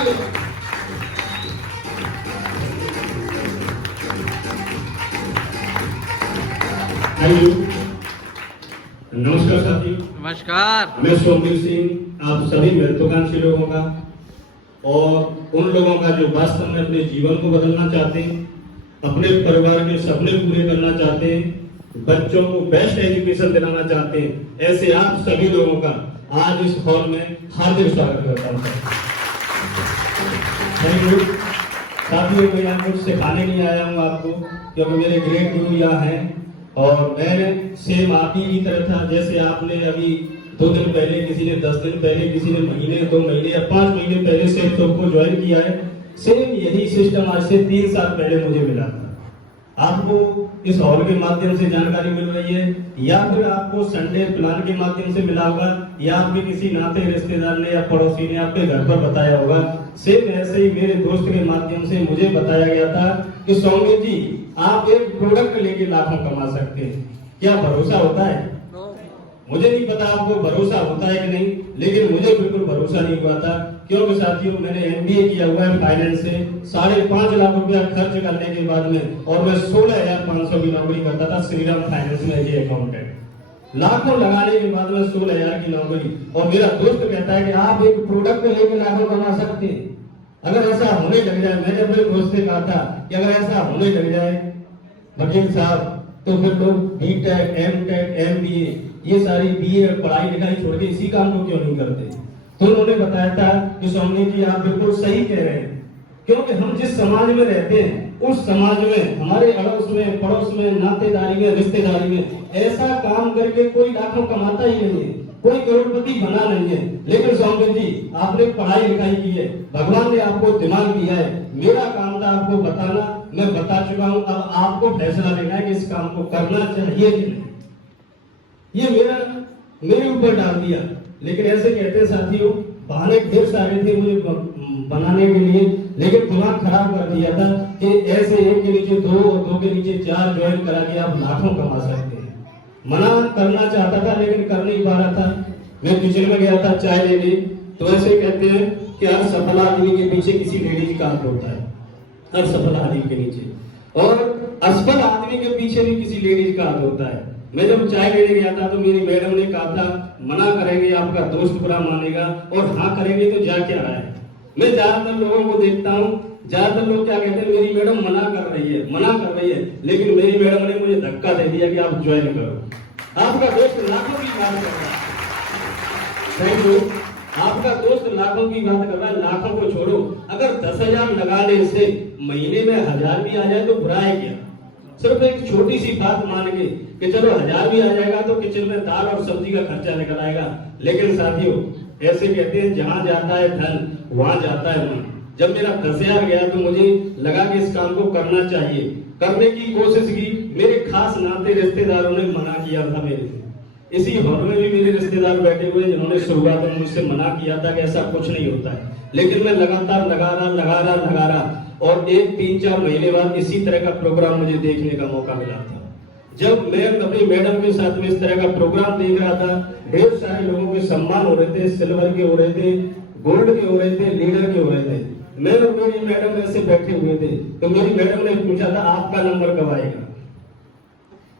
Thank you. नमस्कार साथियों। नमस्कार। मैं सोमवीर सिंह आप सभी महत्वाकांक्षी लोगों का और उन लोगों का जो वास्तव में अपने जीवन को बदलना चाहते हैं, अपने परिवार के सपने पूरे करना चाहते हैं, बच्चों को बेस्ट एजुकेशन दिलाना चाहते हैं, ऐसे आप सभी लोगों का आज इस हॉल में हार्दिक स्वागत करता हूँ। Thank you. साथियों मैं यहाँ कुछ सिखाने नहीं आया हूँ आपको, क्योंकि मेरे ग्रेट गुरु यहाँ हैं और मैं सेम आप ही की तरह था। जैसे आपने अभी 2 दिन पहले, किसी ने 10 दिन पहले, किसी ने महीने, 2 महीने या 5 महीने पहले से को ज्वाइन किया है, सेम यही सिस्टम आज से 3 साल पहले मुझे मिला था। आपको इस हॉल के माध्यम से जानकारी मिल रही है या फिर आपको संडे प्लान के माध्यम से मिला होगा या आपके किसी नाते रिश्तेदार ने या पड़ोसी ने आपके घर पर बताया होगा। सेम ऐसे ही मेरे दोस्त के माध्यम से मुझे बताया गया था कि सौम्य जी आप एक प्रोडक्ट लेके लाखों कमा सकते हैं। क्या भरोसा होता है? मुझे नहीं पता आपको भरोसा होता है कि नहीं, लेकिन मुझे बिल्कुल भरोसा नहीं हुआ था, क्योंकि साथियों मैंने MBA किया हुआ है फाइनेंस से। 5.5 लाख रुपया खर्च करने के बाद में और मैं 16,500 की नौकरी करता था श्रीराम फाइनेंस में एज अकाउंटेंट। लाखों लगाने के बाद में 16,000 की नौकरी, और मेरा दोस्त कहता है कि आप एक प्रोडक्ट लेकर लाखों कमा सकते हैं। अगर ऐसा होने लग जाए, मैंने अपने दोस्त से कहा था कि अगर ऐसा होने लग जाए वकील साहब, तो फिर लोग BTech, MTech, MBA ये सारी BA पढ़ाई लिखाई छोड़ के इसी काम को क्यों नहीं करते? तो उन्होंने बताया था कि स्वामी जी आप बिल्कुल सही कह रहे हैं, क्योंकि हम जिस समाज में रहते हैं उस समाज में, हमारे अड़ोस में, पड़ोस में, नातेदारी में, रिश्तेदारी में ऐसा काम करके कोई लाखों कमाता ही नहीं है, कोई करोड़पति बना नहीं है। लेकिन स्वामी जी आपने पढ़ाई लिखाई की है, भगवान ने आपको दिमाग दिया है, मेरा काम था आपको बताना, मैं बता चुका हूँ, अब आपको फैसला लेना है कि इस काम को करना चाहिए कि नहीं। ये मेरे ऊपर डाल दिया। लेकिन ऐसे कहते साथियों, बहाने ढेर सारे थे मुझे बनाने के लिए, लेकिन दिमाग खराब कर दिया था कि ऐसे एक के नीचे 2 और 2 के नीचे 4 ज्वाइन करा के आप लाखों कमा सकते हैं। मना करना चाहता था लेकिन कर नहीं पा रहा था। मैं किचन में गया था चाय लेने, तो ऐसे कहते हैं कि हर सफल आदमी के पीछे किसी लेडीज का हाथ होता है, हर सफल आदमी के नीचे, और असफल आदमी के पीछे भी किसी लेडीज का हाथ होता है। मैं जब चाय लेने गया था तो मेरी मैडम ने कहा था मना करेंगे आपका दोस्त बुरा मानेगा, और हाँ करेंगे तो जा क्या रहा है। मैं ज्यादातर लोगों को देखता हूँ, ज्यादातर लोग क्या कहते हैं, मेरी मैडम मना कर रही है, लेकिन मेरी मैडम ने मुझे धक्का दे दिया कि आप ज्वाइन करो। आपका दोस्त लाखों की बात कर रहा है, थैंक यू। आपका दोस्त लाखों की बात कर रहा है, लाखों को छोड़ो, अगर 10,000 लगाने से महीने में 1,000 भी आ जाए तो बुरा है क्या? सिर्फ एक छोटी सी बात मान के कि चलो 1,000 भी आ जाएगा तो किचन में दाल और सब्जी का खर्चा निकल आएगा। लेकिन साथियों ऐसे कहते हैं जहां जाता है धन वहां जाता है मन। जब मेरा 10,000 गया तो मुझे लगा कि इस काम को करना चाहिए, करने की कोशिश की। मेरे खास नाते रिश्तेदारों ने मना किया था मेरे से। इसी हॉल में भी मेरे रिश्तेदार बैठे हुए जिन्होंने शुरुआत में मुझसे मना किया था कि ऐसा कुछ नहीं होता है, लेकिन मैं लगातार लगा रहा और 3-4 महीने बाद इसी तरह का प्रोग्राम मुझे देखने का मौका मिला था। जब मैं अपनी मैडम के साथ में इस तरह का प्रोग्राम देख रहा था, ढेर सारे लोगों के सम्मान हो रहे थे, सिल्वर के हो रहे थे, गोल्ड के हो रहे थे, लीडर के हो रहे थे। मैं और मेरी मैडम ऐसे बैठे हुए थे, तो मेरी मैडम ने पूछा था आपका नंबर कब आएगा।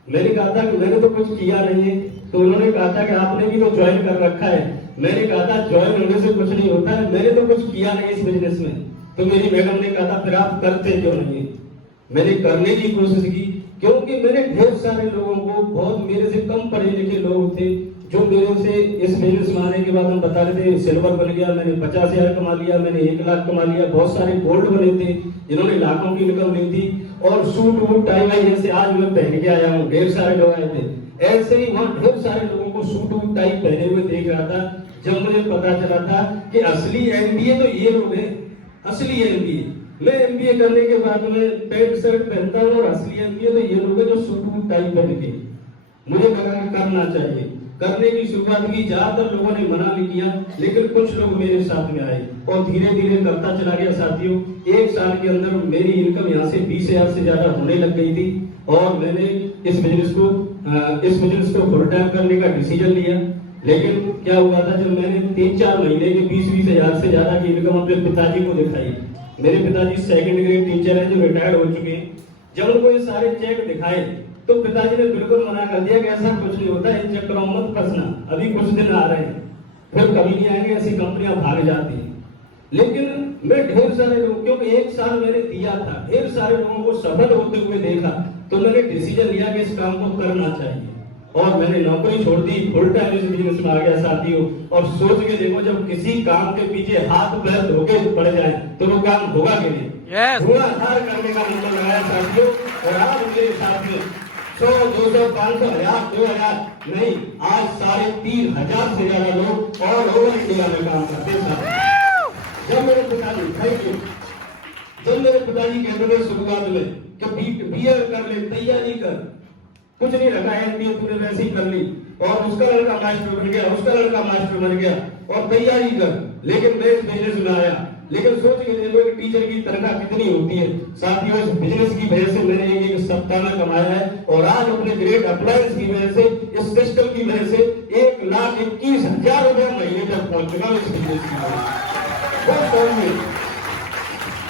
मैंने कहा था कि मैंने तो कुछ किया नहीं है। तो उन्होंने कहा था कि आपने भी तो ज्वाइन कर रखा है। मैंने कहा था ज्वाइन होने से कुछ नहीं होता है, मैंने तो कुछ किया नहीं इस बिजनेस में। तो मेरी मैडम ने कहा था फिर आप करते क्यों नहीं? मैंने करने की कोशिश की, क्योंकि मैंने ढेर सारे लोगों को, बहुत मेरे से कम पढ़े लिखे लोग थे जो मेरे से इस बिजनेस में आने के बाद हम बता रहे थे सिल्वर बन गया, मैंने 50,000 कमा लिया, मैंने 1 लाख कमा लिया। बहुत सारे गोल्ड बने थे जिन्होंने लाखों की इनकम ली थी, और सूट वूट टाई वाई जैसे आज मैं पहन के आया हूँ, ढेर सारे लोग आए थे। ऐसे ही वहाँ ढेर सारे लोगों को सूट वूट टाई पहने हुए देख रहा था। जब मुझे पता चला था कि असली MBA तो ये लोग हैं, असली MBA। मैं MBA करने के बाद में पैंट शर्ट पहनता हूँ, और असली MBA तो ये लोग हैं जो सूट वूट टाई पहन के। मुझे लगा कि करना चाहिए, करने की शुरुआत की। ज्यादातर लोगों ने मना भी किया, लेकिन कुछ लोग मेरे साथ में आए और धीरे धीरे करता चला गया। साथियों 1 साल के अंदर मेरी इनकम यहाँ से 20,000 से ज्यादा होने लग गई थी, और मैंने इस बिजनेस को फुल टाइम करने का डिसीजन लिया। लेकिन क्या हुआ था, जब मैंने 3-4 महीने के 20-20 हजार से ज्यादा की इनकम अपने पिताजी को दिखाई, मेरे पिताजी सेकंड ग्रेड टीचर हैं जो रिटायर्ड हो चुके हैं, जब उनको ये सारे चेक दिखाए तो पिताजी ने बिल्कुल मना कर दिया कि ऐसा कुछ नहीं होता, इन चक्करों में मत फंसना, अभी कुछ दिन आ रहे हैं, फिर कभी नहीं आएंगे, ऐसी कंपनियां भाग जाती हैं। लेकिन मैं ढेर सारे लोग, क्योंकि 1 साल मैंने दिया था, ढेर सारे लोगों को सफल होते हुए देखा, तो मैंने डिसीजन लिया कि इस काम को करना चाहिए और मैंने नौकरी छोड़ दी, फुल टाइम इस बिजनेस में आ गया साथियों। और सोच के देखो, जब किसी काम के पीछे हाथ पैर धोके पड़ जाए तो वो काम होगा कि नहीं? धुआंधार करने का मंत्र लगाया साथियों। और आज मेरे साथ में 100, 200, 500, 1000, 2000 नहीं, आज 3500 से ज्यादा लोग ऑल ओवर इंडिया में काम करते हैं। जब मेरे पिताजी जब मेरे पिताजी कहते थे शुरुआत में कि बीएड कर ले, तैयारी कर, कुछ नहीं रखा है, एमबीए तूने वैसे ही कर ली और उसका लड़का मास्टर बन गया, उसका लड़का मास्टर बन गया और तैयारी कर, लेकिन मैं इस बिजनेस में आया। लेकिन सोच के देखो कि टीचर की तनख्वाह कितनी होती है साथियों। इस बिजनेस की वजह से मैंने एक सप्ताह में कमाया है और आज अपने ग्रेट अप्लायंस की वजह से, इस सिस्टम की वजह से 1,21,000 रुपए महीने तक पहुंच चुका इस बिजनेस की वजह से।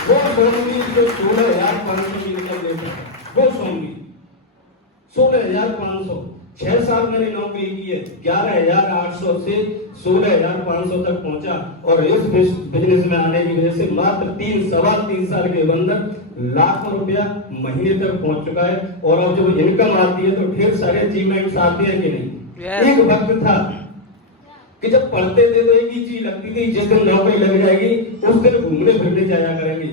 वो सोमगी जो 16,500 की इनकम देता है, वो सोमगी 16,500, 6 साल मैंने नौकरी की है, 11,800 से 16,500 तक पहुंचा और इस बिजनेस में आने की वजह से मात्र 3-3.25 साल के अंदर लाखों रुपया महीने तक पहुंच चुका है। और अब जब इनकम आती है तो ढेर सारे अचीवमेंट्स आते हैं कि नहीं? एक वक्त था कि जब पढ़ते थे तो एक ही चीज लगती थी, जिस दिन नौकरी लग जाएगी उस दिन घूमने फिरने जाया करेंगे।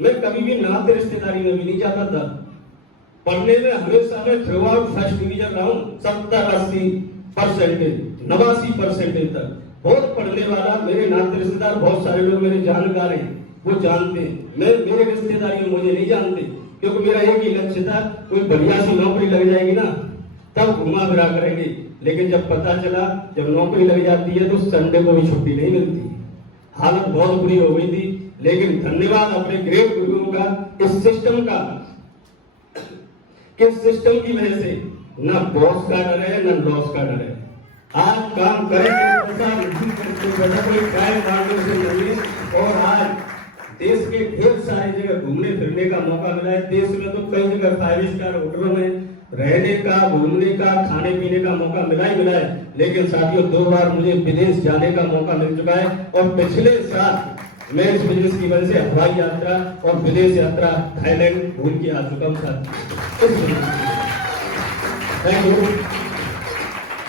मैं कभी भी नाते रिश्तेदारी में भी नहीं जाता था। पढ़ने में हमेशा मैं थ्रू आउट फर्स्ट डिवीजन रहा हूं, 70-80%, 89% तक। बहुत पढ़ने वाला, मेरे नाते रिश्तेदार बहुत सारे लोग मेरे जानकार हैं, वो जानते हैं। मेरे रिश्तेदारी मुझे नहीं जानते, क्योंकि मेरा एक ही लक्ष्य था, कोई बढ़िया सी नौकरी लग जाएगी ना तब घुमा फिरा करेंगे। लेकिन जब पता चला जब नौकरी लग जाती है तो संडे को भी छुट्टी नहीं मिलती। हालत बहुत बुरी हो गई थी। लेकिन धन्यवाद अपने ग्रेट गुरुओं का, इस सिस्टम का, कि सिस्टम की वजह से ना बॉस का डर है ना लॉस का डर है। आज काम करेंगे कोई ट्रायल मारने से नहीं। और आज देश के ढेर सारी जगह घूमने फिरने का मौका मिला है। देश में तो कई जगह 5 स्टार होटलों में रहने का, घूमने का, खाने पीने का मौका मिला ही मिला है। लेकिन साथियों 2 बार मुझे विदेश जाने का मौका मिल चुका है और पिछले साल मैं इस बिजनेस की वजह से हवाई यात्रा और विदेश यात्रा थाईलैंड घूम के आ चुका हूँ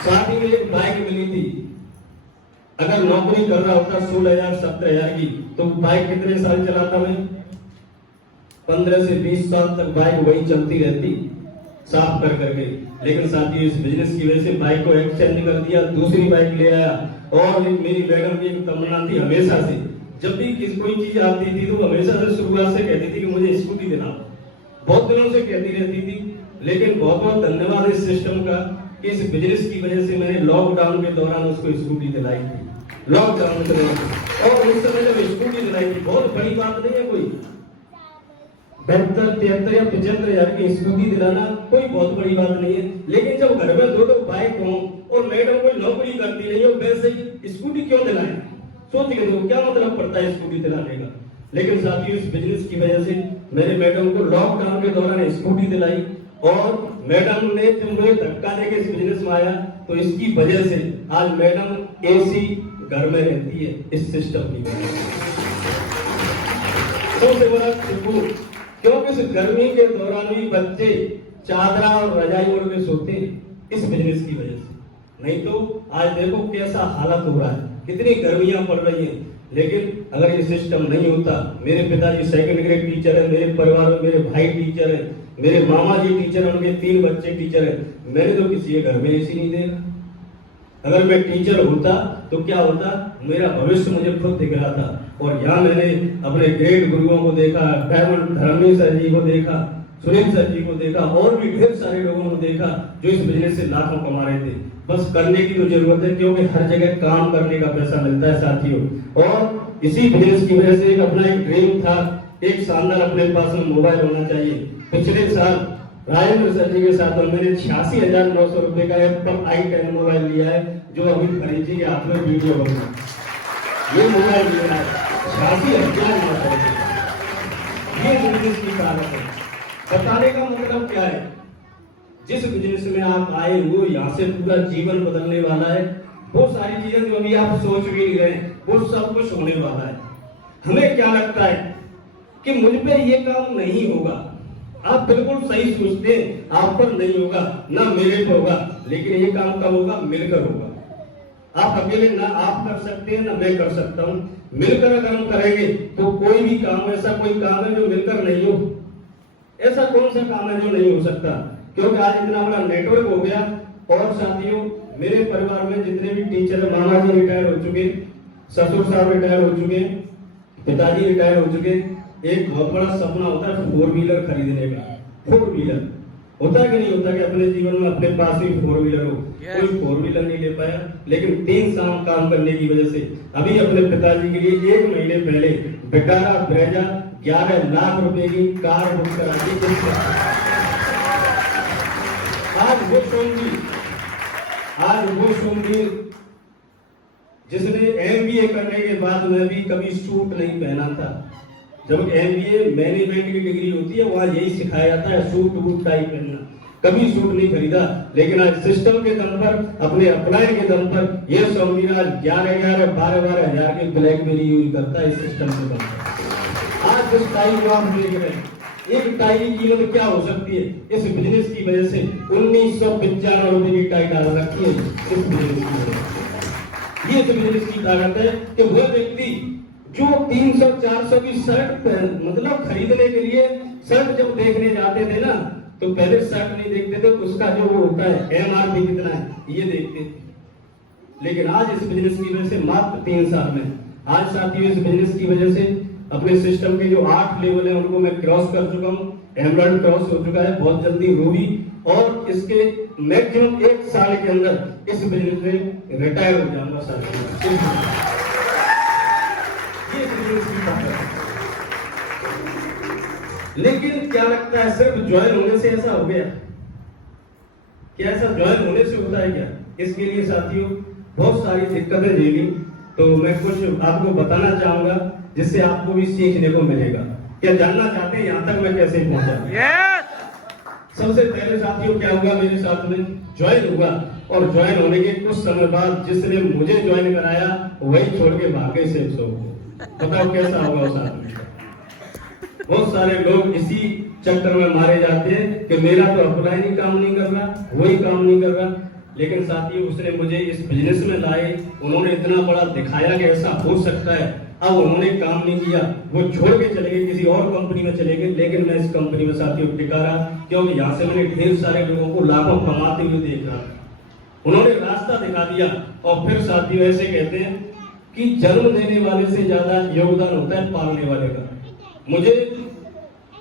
साथ ही में एक बाइक मिली थी। अगर नौकरी कर रहा होता 16,000-17,000 की, तो बाइक कितने साल चलाता मैं? 15 से 20 साल तक बाइक वही चलती रहती, साफ कर करके। लेकिन साथियों इस बिजनेस की वजह से बाइक को एक्सचेंज कर दिया, दूसरी बाइक ले आया। और मेरी मैडम की एक तमन्ना थी हमेशा से, जब भी कोई चीज आती थी तो हमेशा से शुरुआत से कहती थी कि मुझे स्कूटी दिलाओ। बहुत दिनों से कहती रहती थी। लेकिन बहुत बहुत धन्यवाद इस सिस्टम का कि इस बिजनेस की वजह से मैंने लॉकडाउन के दौरान उसको स्कूटी दिलाई थी। लॉकडाउन के दौरान, और उस समय जब स्कूटी दिलाई थी, बहुत बड़ी बात नहीं है, कोई 72, 73 या 75 हजार की स्कूटी दिलाना कोई बहुत बड़ी बात नहीं है। लेकिन जब घर में 2 बाइक हो और मैडम कोई नौकरी करती नहीं हो, वैसे ही स्कूटी क्यों दिलाएं? सोच के देखो क्या मतलब पड़ता है स्कूटी दिलाने का। लेकिन साथियों इस बिजनेस की वजह से मेरे मैडम को लॉकडाउन के दौरान स्कूटी दिलाई और मैडम ने जब मुझे धक्का देके इस बिजनेस में आया तो इसकी वजह से आज मैडम एसी घर में रहती है इस सिस्टम की वजह से। सबसे बड़ा सुकून, क्योंकि इस गर्मी के दौरान भी बच्चे चादरा और रजाई ओढ़ के सोते हैं इस बिजनेस की वजह से। नहीं तो आज देखो कैसा हालत हो रहा है, कितनी गर्मियां पड़ रही हैं। लेकिन अगर ये सिस्टम नहीं होता, मेरे पिताजी सेकंड ग्रेड टीचर है, मेरे परिवार में मेरे भाई टीचर है, मेरे मामा जी टीचर है, उनके 3 बच्चे टीचर है, मैंने तो किसी के घर में एसी नहीं देखा। अगर मैं टीचर होता तो क्या होता, मेरा भविष्य मुझे खुद दिख रहा था। और यहाँ मैंने अपने ग्रेट गुरुओं को देखा, डायमंड धर्मी सर जी को देखा, सुनील सर जी को देखा, और भी ढेर सारे लोगों को देखा जो इस बिजनेस से लाखों कमा रहे थे। बस करने की तो जरूरत है, क्योंकि हर जगह काम करने का पैसा मिलता है साथियों। और इसी बिजनेस की वजह से अपना एक ड्रीम था, एक शानदार अपने पास में मोबाइल होना चाहिए। पिछले साल राजेंद्र सर जी के साथ में मैंने 86,900 रुपए का एप्पल i10 मोबाइल लिया है, जो अभी खरीद जी के हाथ में वीडियो बनना ये मोबाइल लिया है 86,000। ये बिजनेस की ताकत है। बताने का मतलब क्या है, जिस बिजनेस में आप आए वो यहाँ से पूरा जीवन बदलने वाला है। वो सारी चीजें जो अभी आप सोच भी नहीं रहे वो सब कुछ होने वाला है। हमें क्या लगता है कि मुझ पे ये काम नहीं होगा, आप बिल्कुल सही सोचते हैं, आप पर नहीं होगा ना मेरे पे होगा, लेकिन ये काम कब होगा, मिलकर होगा। आप अकेले ना आप कर सकते हैं ना मैं कर सकता हूँ, मिलकर अगर हम करेंगे तो कोई भी काम, ऐसा कोई काम है जो मिलकर नहीं हो, ऐसा कौन सा काम है जो नहीं हो सकता, क्योंकि आज इतना बड़ा नेटवर्क हो गया। और साथियों, मेरे परिवार में जितने भी टीचर है, मामा जी रिटायर हो चुके, ससुर साहब रिटायर हो चुके, पिताजी रिटायर हो चुके। एक बहुत बड़ा सपना होता है 4 व्हीलर खरीदने का। 4 व्हीलर होता है कि नहीं होता कि अपने जीवन में अपने पास भी 4 व्हीलर हो। कोई 4 व्हीलर नहीं ले पाया, लेकिन 3 साल काम करने की वजह से अभी अपने पिताजी के लिए 1 महीने पहले विटारा ब्रेजा 11 लाख रुपए की कार बुक करा दी। आज वो सोमवीर जिसने MBA करने के बाद में भी कभी सूट नहीं पहना था। जब MBA मैनेजमेंट की डिग्री होती है वहां यही सिखाया जाता है सूट बूट टाई पहनना, कभी सूट नहीं खरीदा। लेकिन आज सिस्टम के दम पर, अपने अपलाइन के दम पर ये सोमवीर आज 11,000 12,000 हजार की ब्लैकबेरी यूज करता है इस सिस्टम के दम पर। आज जिस टाई को आप देख रहे हैं, एक टाई की कीमत क्या हो सकती है, इस बिजनेस की वजह से 1995 रुपए की टाई डाल रखी है इस बिजनेस की वजह से। ये बिजनेस की ताकत है कि वो व्यक्ति जो 300-400 की शर्ट मतलब खरीदने के लिए शर्ट जब देखने जाते थे ना, तो पहले शर्ट नहीं देखते थे, उसका जो वो होता है MRP कितना है ये देखते थे। लेकिन आज इस बिजनेस की वजह से मात्र 3 साल में, आज साथियों इस बिजनेस की वजह से अपने सिस्टम के जो 8 लेवल है उनको मैं क्रॉस कर चुका हूँ। एमराल्ड क्रॉस हो चुका है, बहुत जल्दी रूबी, और इसके मैक्सिमम 1 साल के अंदर इस बिजनेस में रिटायर हो जाऊंगा साथियों। लेकिन क्या लगता है, सिर्फ ज्वाइन होने से ऐसा हो गया क्या? ऐसा ज्वाइन होने से होता है क्या? इसके लिए साथियों बहुत सारी दिक्कतें झेली, तो मैं कुछ आपको बताना चाहूंगा जिससे आपको भी सीखने को मिलेगा। क्या जानना चाहते हैं यहाँ तक मैं कैसे पहुंचा? सबसे पहले साथियों क्या हुआ मेरे साथ में, ज्वाइन हुआ, और ज्वाइन होने के कुछ समय बाद जिसने मुझे ज्वाइन कराया वही छोड़ के भागे से को। बताओ कैसा होगा उस आदमी का? बहुत सारे लोग इसी चक्कर में मारे जाते हैं कि मेरा तो अप्लाई नहीं काम नहीं कर रहा, वही काम नहीं कर रहा। लेकिन साथियों उसने मुझे इस बिजनेस में लाए, उन्होंने इतना बड़ा दिखाया कि ऐसा हो सकता है। अब उन्होंने काम नहीं किया, वो छोड़ के चले गए, किसी और कंपनी में चले गए, लेकिन मैं इस कंपनी में साथियों टिका रहा, क्योंकि यहाँ से मैंने ढेर सारे लोगों को लाखों कमाते हुए देख रहा। उन्होंने रास्ता दिखा दिया। और फिर साथियों ऐसे कहते हैं कि जन्म देने वाले से ज्यादा योगदान होता है पालने वाले का। मुझे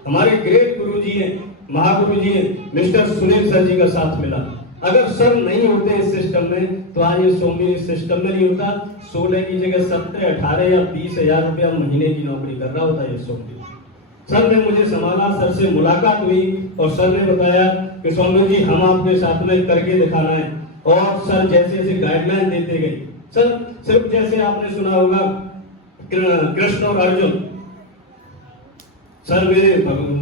हमारे ग्रेट गुरु जी हैं, महागुरु जी हैं, मिस्टर सुनील सर जी का साथ मिला। अगर सर नहीं होते इस सिस्टम में तो आज ये सोमवीर इस सिस्टम में नहीं होता। 16 की जगह 17, 18 या 20,000 रुपया महीने की नौकरी कर रहा होता ये सोमवीर। सर ने मुझे संभाला, सर से मुलाकात हुई और सर ने बताया कि सोमवीर जी हम आपके साथ में करके दिखाना है। और सर जैसे जैसे गाइडलाइन देते गए, सर सिर्फ जैसे आपने सुना होगा कृष्ण और अर्जुन, सर मेरे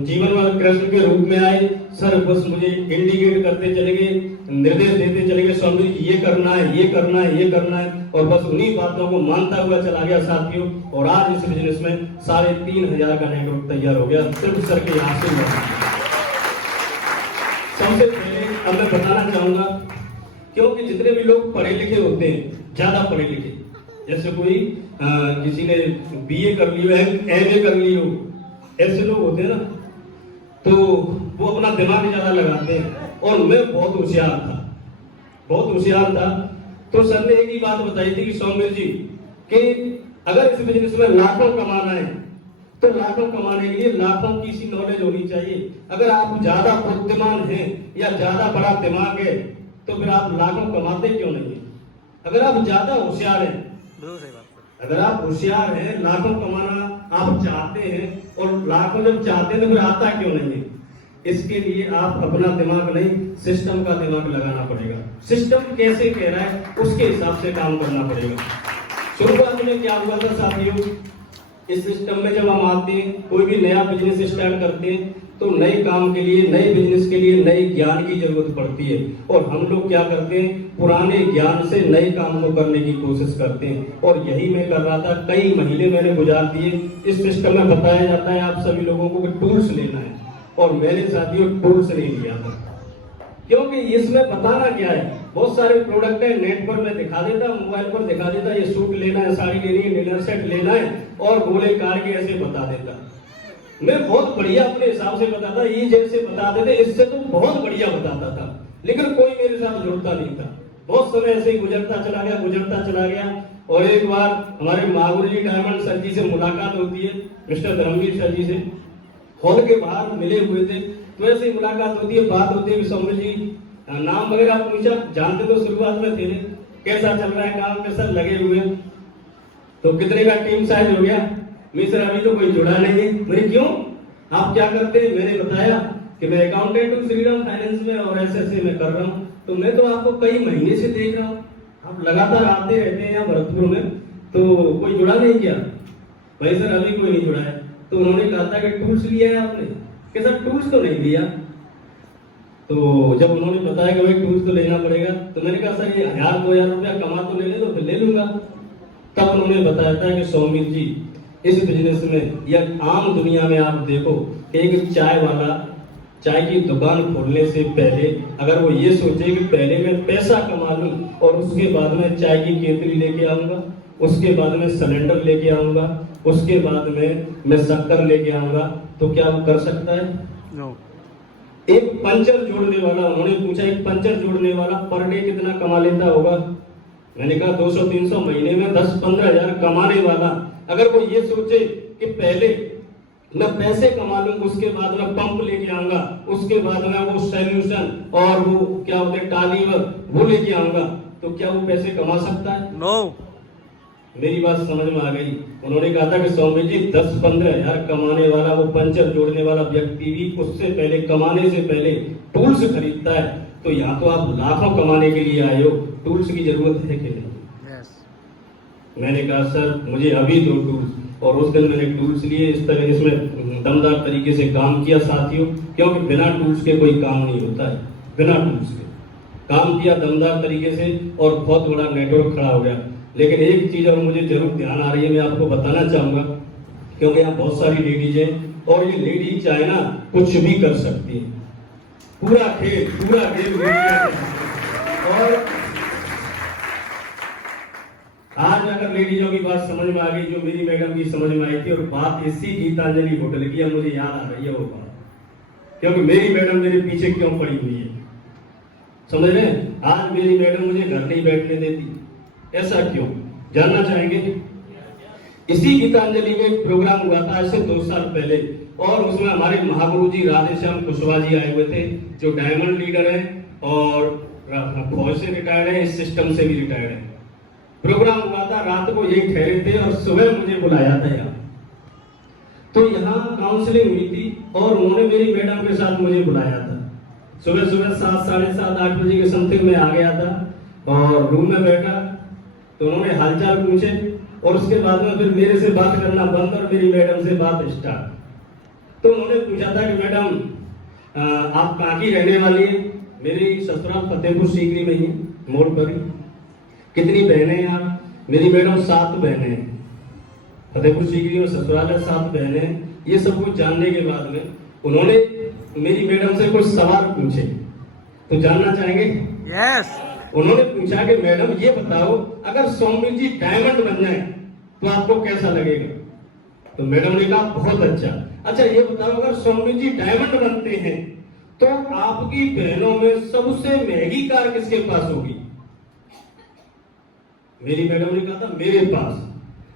जीवन में कृष्ण के रूप में आए। सर बस मुझे इंडिकेट करते चले गए, निर्देश देते चले गए, स्वामी जी ये करना है, ये करना है, ये करना है, और बस उन्हीं बातों को मानता हुआ चला गया साथियों। और आज इस बिजनेस में 3,500 का नेटवर्क तैयार हो गया सिर्फ सर के आशीर्वाद। सबसे पहले अब मैं बताना चाहूंगा, क्योंकि जितने भी लोग पढ़े लिखे होते हैं, ज्यादा पढ़े लिखे, जैसे कोई किसी ने BA कर लिया है, MA कर ली हो, ऐसे लोग होते हैं ना, तो वो अपना दिमाग ज्यादा लगाते हैं। और मैं बहुत होशियार था, बहुत होशियार था। तो सर ने एक ही बात बताई थी कि सोमवीर जी कि अगर इस बिजनेस में लाखों कमाना है तो लाखों कमाने के लिए लाखों की सी नॉलेज होनी चाहिए। अगर आप ज्यादा बुद्धिमान हैं या ज्यादा बड़ा दिमाग है तो फिर आप लाखों कमाते क्यों नहीं है? अगर आप ज्यादा होशियार हैं, अगर आप होशियार हैं, लाखों कमाना आप चाहते हैं, और लाखों जब चाहते हैं तो फिर आता क्यों नहीं है? इसके लिए आप अपना दिमाग नहीं, सिस्टम का दिमाग लगाना पड़ेगा। सिस्टम कैसे कह रहा है उसके हिसाब से काम करना पड़ेगा। शुरुआत में क्या हुआ था साथियों, इस सिस्टम में जब हम आते हैं, कोई भी नया बिजनेस स्टार्ट करते हैं, तो नए काम के लिए, नए बिजनेस के लिए नए ज्ञान की जरूरत पड़ती है। और हम लोग क्या करते हैं, पुराने ज्ञान से नए काम को करने की कोशिश करते हैं। और यही मैं कर रहा था, कई महीने मैंने गुजार दिए। इस सिस्टम में बताया जाता है आप सभी लोगों को कि टूल्स लेना है, और मैंने साथियों टूल्स नहीं लिया था, क्योंकि इसमें बताना क्या है, बहुत सारे प्रोडक्ट है, नेट पर मैं दिखा देता, मोबाइल पर दिखा देता, ये सूट लेना है, साड़ी लेनी है, डिनर सेट लेना है, और गोले कार के ऐसे बता देता। मैं बहुत बढ़िया अपने हिसाब से बताता, ये जैसे बता देते, इससे तो बहुत बढ़िया बताता था, लेकिन कोई मेरे साथ जुड़ता नहीं था। बहुत समय ऐसे ही गुजरता चला गया। और एक बार हमारे महागुरु जी डायमंड सर जी से मुलाकात होती है, मिस्टर धर्मवीर सर जी से हॉल के बाहर मिले हुए थे। तो ऐसे ही मुलाकात होती है, बात होती है, सौम्य जी नाम वगैरह पूछा, जानते तो शुरुआत में थे, कैसा चल रहा है काम में, सर लगे हुए, तो कितने का टीम साइज हो गया, मैं सर अभी तो कोई जुड़ा नहीं है। मैंने क्यों, आप क्या करते हैं, मैंने बताया कि मैं अकाउंटेंट हूँ श्रीराम फाइनेंस में, और ऐसे मैं कर रहा हूँ। तो मैं तो आपको कई महीने से देख रहा हूँ, आप लगातार आते रहते हैं यहाँ भरतपुर में, तो कोई जुड़ा नहीं क्या? भाई सर अभी कोई नहीं जुड़ा है। तो उन्होंने कहा था कि टूल्स लिया है आपने? कि सर टूल्स तो नहीं लिया। तो जब उन्होंने बताया कि भाई टूल्स तो लेना पड़ेगा, तो मैंने कहा सर ये 1000-2000 रुपया कमा तो ले तो फिर ले लूंगा। तब उन्होंने बताया था कि सौमिल जी, इस बिजनेस में या आम दुनिया में आप देखो, एक चाय वाला चाय की दुकान खोलने से पहले अगर वो ये सोचे कि पहले मैं पैसा कमा लूं और उसके बाद में चाय की केतली लेके आऊंगा, उसके बाद में सिलेंडर लेके आऊंगा, उसके बाद में मैं शक्कर लेके आऊंगा, तो क्या वो कर सकता है? नो। एक पंचर जोड़ने वाला, उन्होंने पूछा एक पंचर जोड़ने वाला पर डे कितना कमा लेता होगा? मैंने कहा 200-300, महीने में 10-15 हजार कमाने वाला अगर वो ये सोचे कि पहले मैं पैसे कमा लूं, उसके बाद में पंप लेके आऊंगा, उसके बाद में वो सॉल्यूशन और वो क्या होते हैं टालीवर वो लेके आऊंगा, तो क्या वो पैसे कमा सकता है? नो। मेरी बात समझ में आ गई। उन्होंने कहा था कि सौम्य जी 10-15 हजार कमाने वाला वो पंचर जोड़ने वाला व्यक्ति भी उससे पहले, कमाने से पहले टूल्स खरीदता है। तो यहाँ तो आप लाखों कमाने के लिए आए हो, टूल्स की जरूरत है कि नहीं? मैंने कहा सर मुझे अभी दो टूल्स, और उस दिन मैंने टूल्स लिए। इस तरह इसमें दमदार तरीके से काम किया साथियों, क्योंकि बिना टूल्स के कोई काम नहीं होता है। बिना टूल्स के काम किया दमदार तरीके से, और बहुत बड़ा नेटवर्क खड़ा हो गया। लेकिन एक चीज और मुझे जरूर ध्यान आ रही है, मैं आपको बताना चाहूंगा, क्योंकि यहाँ बहुत सारी लेडीज हैं, और ये लेडी चाहे ना कुछ भी कर सकती है, पूरा खेल पूरा गेम। और आज अगर लेडीजों की बात समझ में आ गई, जो मेरी मैडम की समझ में आई थी, और बात इसी गीतांजलि होटल की, अब मुझे याद आ रही है वो बात, क्योंकि मेरी मैडम मेरे पीछे क्यों पड़ी हुई है, समझ रहे हैं? आज मेरी मैडम मुझे घर नहीं बैठने देती, ऐसा क्यों, जानना चाहेंगे? इसी गीतांजलि में एक प्रोग्राम हुआ था आज से 2 साल पहले, और उसमें हमारे महागुरु जी राधेश्याम कुशवाहा जी आए हुए थे, जो डायमंड लीडर हैं और फौज से रिटायर्ड है, इस सिस्टम से भी रिटायर्ड है। प्रोग्राम हुआ था, रात को यही ठहरे थे, और सुबह मुझे बुलाया था यहाँ। तो यहाँ काउंसलिंग हुई थी, और उन्होंने मेरी मैडम के साथ मुझे बुलाया था। सुबह 7, 7:30, 8 बजे के समथिंग में आ गया था, और रूम में बैठा, तो उन्होंने हालचाल पूछे, और उसके बाद में फिर मेरे से बात करना बंद, और मेरी मैडम से बात स्टार्ट। तो उन्होंने पूछा था कि मैडम आप कहाँ की रहने वाली है? मेरी ससुराल फतेहपुर सीकरी में ही, मोड़ पर ही। कितनी बहनें हैं आप? मेरी मैडम 7 बहनें हैं, फतेहपुर सीकरी में ससुराल है, 7 बहनें हैं। ये सब कुछ जानने के बाद में उन्होंने मेरी मैडम से कुछ सवाल पूछे, तो जानना चाहेंगे? यस। उन्होंने पूछा कि मैडम ये बताओ, अगर सौम्य जी डायमंड बन जाए तो आपको कैसा लगेगा? तो मैडम ने कहा बहुत अच्छा। ये बताओ, अगर सौम्य जी डायमंड बनते हैं तो आपकी बहनों में सबसे महंगी कार किसके पास होगी? मेरी मैडम ने कहा था मेरे पास।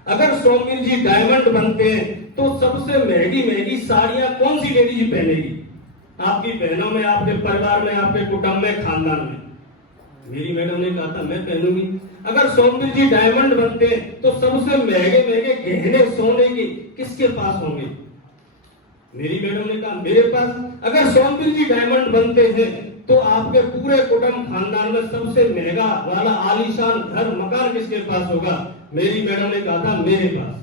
अगर सौम्य जी डायमंड बनते हैं तो सबसे महंगी साड़ियां कौन सी लेडीज पहनेगी? आपकी बहनों में, आपके परिवार में, आपके कुटुंब में, खानदान में। मेरी मैडम ने कहा था मैं पहनूंगी। अगर सौम्य जी डायमंड बनते तो सबसे महंगे गहने सोने की किसके पास होंगे? मेरी मैडम ने कहा मेरे पास अगर सौंदर्य जी डायमंड बनते हैं तो आपके पूरे कुटुंब खानदान में सबसे महंगा वाला आलीशान घर मकान किसके पास होगा? मेरी मैडम ने कहा था मेरे पास।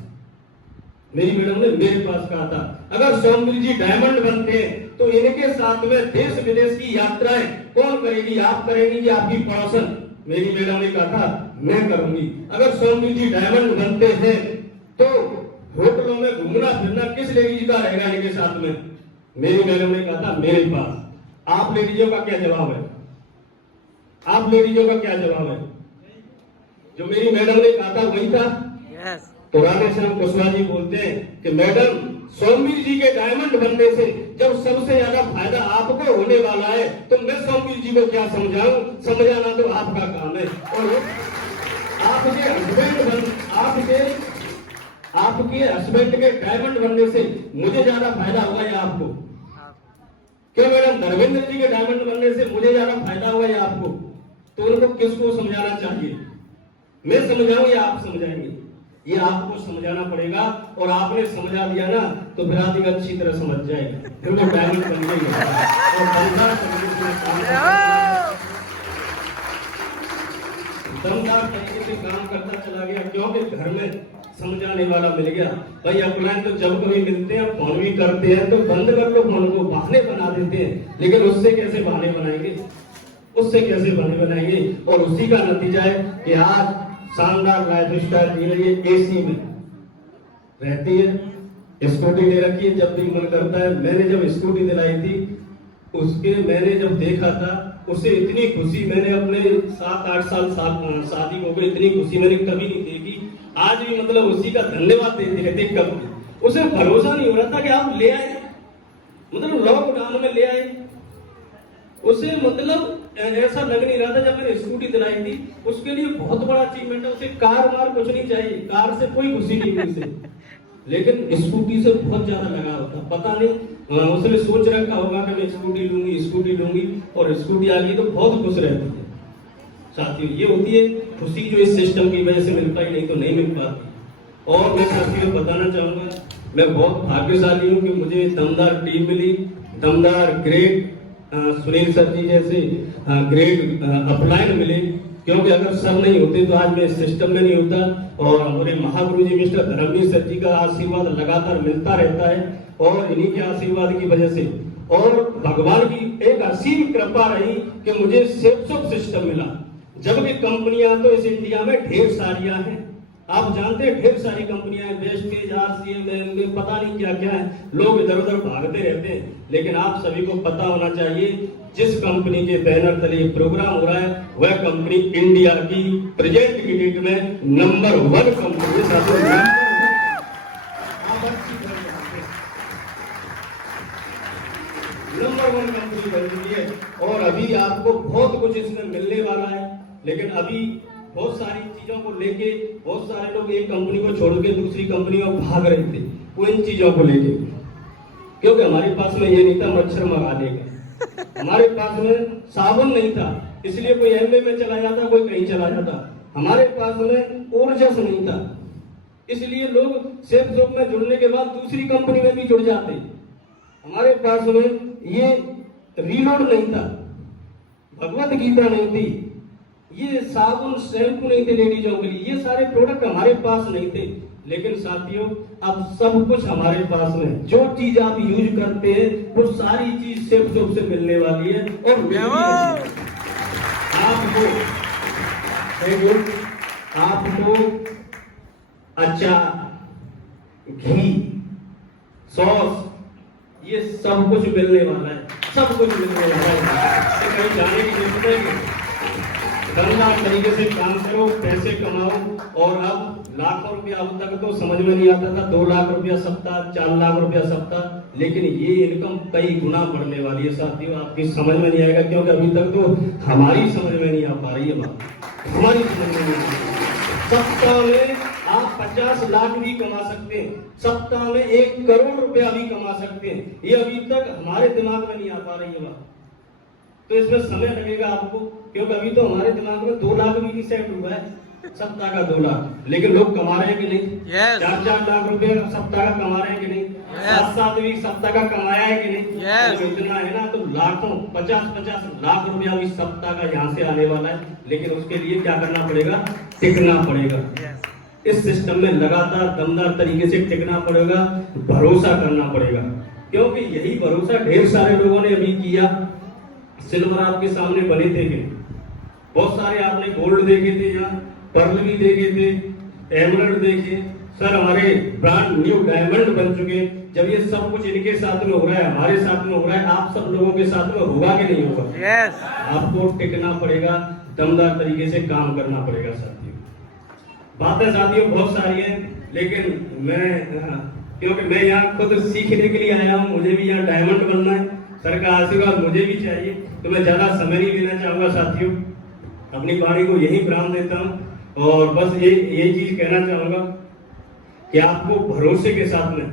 मेरी मैडम ने मेरे पास कहा था अगर सौंदर्य जी डायमंड बनते हैं तो इनके साथ में देश विदेश की यात्राएं कौन करेगी? आप करेंगी या आपकी पड़ोसन? मेरी मैडम ने कहा था मैं करूंगी। अगर सौंदर्य जी डायमंड बनते हैं तो होटलों में घूमना फिरना किस लेडीज का रहेगा इनके साथ में? मेरी मैडम ने कहा था मेरे पास। आप लेडीजों का क्या जवाब है? आप लेडीजों का क्या जवाब है? जो मेरी मैडम ने कहा था वही था। yes. तो राधेश्याम कुशवाहा जी बोलते हैं कि मैडम सौम्य जी के डायमंड बनने से जब सबसे ज्यादा फायदा आपको होने वाला है तो मैं सौम्य जी को क्या समझाऊं? समझाना तो आपका काम है। और आपके हस्बैंड के डायमंड बनने से मुझे ज्यादा फायदा होगा या आपको? क्यों मैडम? धर्मेंद्र जी के डायमंड बनने से मुझे ज्यादा फायदा होगा या आपको? तो उनको किसको समझाना चाहिए? मैं समझाऊं या आप समझाएंगे? ये आपको समझाना पड़ेगा। और आपने समझा दिया ना तो फिर आदमी अच्छी तरह समझ जाएगा, फिर वो डायमंड बन गई दमदार तरीके से काम करता चला गया क्योंकि घर में समझाने वाला मिल गया। भाई अपलाइन तो जब कभी मिलते हैं फोन भी करते हैं तो बंद कर लो फोन को, बहाने बना देते हैं। लेकिन उससे कैसे बहाने बनाएंगे? उससे कैसे बहाने बनाएंगे? और उसी का नतीजा है कि आज शानदार लाइफ स्टाइल जी रही है, एसी में रहती है, स्कूटी ले रखी है, जब भी मन करता है। मैंने जब स्कूटी दिलाई थी उसके मैंने जब देखा था उसे इतनी खुशी मैंने अपने 7-8 साल शादी हो गई, इतनी खुशी मैंने कभी नहीं देखी। आज भी मतलब उसी का धन्यवाद देते रहते कभी। उसे भरोसा नहीं हो रहा था कि आप ले आए, मतलब लॉकडाउन में ले आए। उसे मतलब ऐसा लग नहीं रहा था जब मैंने स्कूटी दिलाई थी। उसके लिए बहुत बड़ा अचीवमेंट है। उसे कार वार कुछ नहीं चाहिए, कार से कोई खुशी नहीं हुई उसे, लेकिन स्कूटी से बहुत ज्यादा लगा होता। पता नहीं उसने सोच रखा होगा कि मैं स्कूटी लूंगी और स्कूटी आ गई तो बहुत खुश रहती है। साथियों ये होती है खुशी जो इस सिस्टम की वजह से मिल पाई, नहीं तो नहीं मिल पाती। और मैं साथियों बताना चाहूंगा मैं बहुत भाग्यशाली हूँ कि मुझे दमदार टीम मिली, दमदार ग्रेट सुनील सर जी जैसे ग्रेट अपलाइन मिले। क्योंकि अगर सब नहीं होते तो आज मैं इस सिस्टम में नहीं होता। और हमारे महागुरु जी मिस्टर धर्मवीर सर जी का आशीर्वाद लगातार मिलता रहता है और इन्हीं के आशीर्वाद की वजह से और भगवान की एक असीम कृपा रही कि मुझे सेफ्सॉफ्ट सिस्टम मिला। जबकि कंपनियां तो इस इंडिया में ढेर सारियां हैं, आप जानते हैं ढेर सारी कंपनियां हैं, वेस्टेज, आरसीएम, पता नहीं क्या क्या है, लोग इधर उधर भागते रहते हैं। लेकिन आप सभी को पता होना चाहिए जिस कंपनी के बैनर तले ये प्रोग्राम हो रहा है वह कंपनी इंडिया की प्रेजेंट की डेट में नंबर 1 कंपनी है। नंबर 1 कंपनी बन रही है और अभी आपको बहुत कुछ इसमें मिलने वाला है। लेकिन अभी बहुत सारी चीजों को लेके बहुत सारे लोग एक कंपनी को छोड़ के दूसरी कंपनी में भाग रहे थे, वो इन चीजों को लेके। क्योंकि हमारे पास में ये नहीं था मच्छर मंगाने का, हमारे पास में साबुन नहीं था, इसलिए कोई एमवे में चला जाता, कोई कहीं चला जाता। हमारे पास में ओरजस नहीं था, इसलिए लोग सेफ जोन में जुड़ने के बाद दूसरी कंपनी में भी जुड़ जाते। हमारे पास में ये रीलोड नहीं था, भगवत गीता नहीं थी, ये साबुन शैम्पू नहीं थे लेडीजों के लिए, ये सारे प्रोडक्ट हमारे पास नहीं थे। लेकिन साथियों अब सब कुछ हमारे पास में, जो चीज आप यूज करते हैं वो सारी चीज सेफ जोन से मिलने वाली है। और आपको अचार, घी, सॉस, ये सब कुछ मिलने वाला है, सब कुछ मिलने वाला है। कहीं जाने की जरूरत नहीं, दमदार तरीके से काम करो, पैसे कमाओ। और अब लाखों रुपया अब तक तो समझ में नहीं आता था, 2 लाख रुपया सप्ताह, 4 लाख रुपया सप्ताह, लेकिन ये इनकम कई गुना बढ़ने वाली है साथियों। आपकी समझ में नहीं आएगा क्योंकि अभी तक तो हमारी समझ में नहीं आ पा रही है बात, हमारी समझ में नहीं आ रही। सप्ताह में आप 50 लाख भी कमा सकते हैं, सप्ताह में 1 करोड़ रुपया भी कमा सकते हैं, ये अभी तक हमारे दिमाग में नहीं आ पा रही है बात। तो इसमें समय लगेगा आपको, क्योंकि अभी तो हमारे दिमाग में 2 लाख भी नहीं सेट हुआ है, सप्ताह का 2 लाख। लेकिन लोग कमा रहे हैं कि नहीं? 4-4 लाख रुपए सप्ताह का कमा रहे हैं कि नहीं? 7 सप्ताह का कमाया है कि नहीं? Yes. तो इतना है ना, तो लाखों 50-50 लाख रुपया इस सप्ताह का यहाँ से आने वाला है, लेकिन उसके लिए क्या करना पड़ेगा? टिकना पड़ेगा। इस सिस्टम में लगातार दमदार तरीके से टिकना पड़ेगा, भरोसा करना पड़ेगा, क्योंकि यही भरोसा ढेर सारे लोगों ने अभी किया। सिल्वर आपके सामने बने थे कि बहुत सारे आपने गोल्ड देखे थे, यहाँ पर्ल भी देखे थे, एमरल्ड देखे, सर हमारे ब्रांड न्यू डायमंड बन चुके। जब ये सब कुछ इनके साथ में हो रहा है, हमारे साथ में हो रहा है, आप सब लोगों के साथ में होगा कि नहीं होगा? Yes. आपको टिकना पड़ेगा, दमदार तरीके से काम करना पड़ेगा साथियों। बातें साथियों बहुत सारी हैं, लेकिन क्योंकि मैं यहाँ खुद सीखने के लिए आया हूँ, मुझे भी यहाँ डायमंड बनना है, सर का आशीर्वाद मुझे भी चाहिए, तो मैं ज्यादा समय नहीं लेना चाहूंगा साथियों, अपनी वाणी को यही विराम देता हूँ और बस ये चीज कहना चाहूंगा कि आपको भरोसे के साथ में,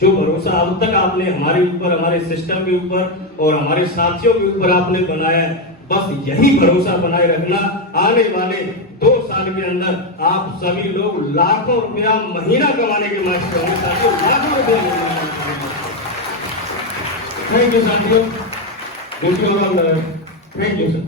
जो भरोसा अब तक आपने हमारे ऊपर, हमारे सिस्टम के ऊपर और हमारे साथियों के ऊपर आपने बनाया है, बस यही भरोसा बनाए रखना। आने वाले 2 साल के अंदर आप सभी लोग लाखों रुपया महीना कमाने के मास्टर होंगे साथियों, लाखों रुपया महीना। थैंक यू साथियों, थैंक यू सर।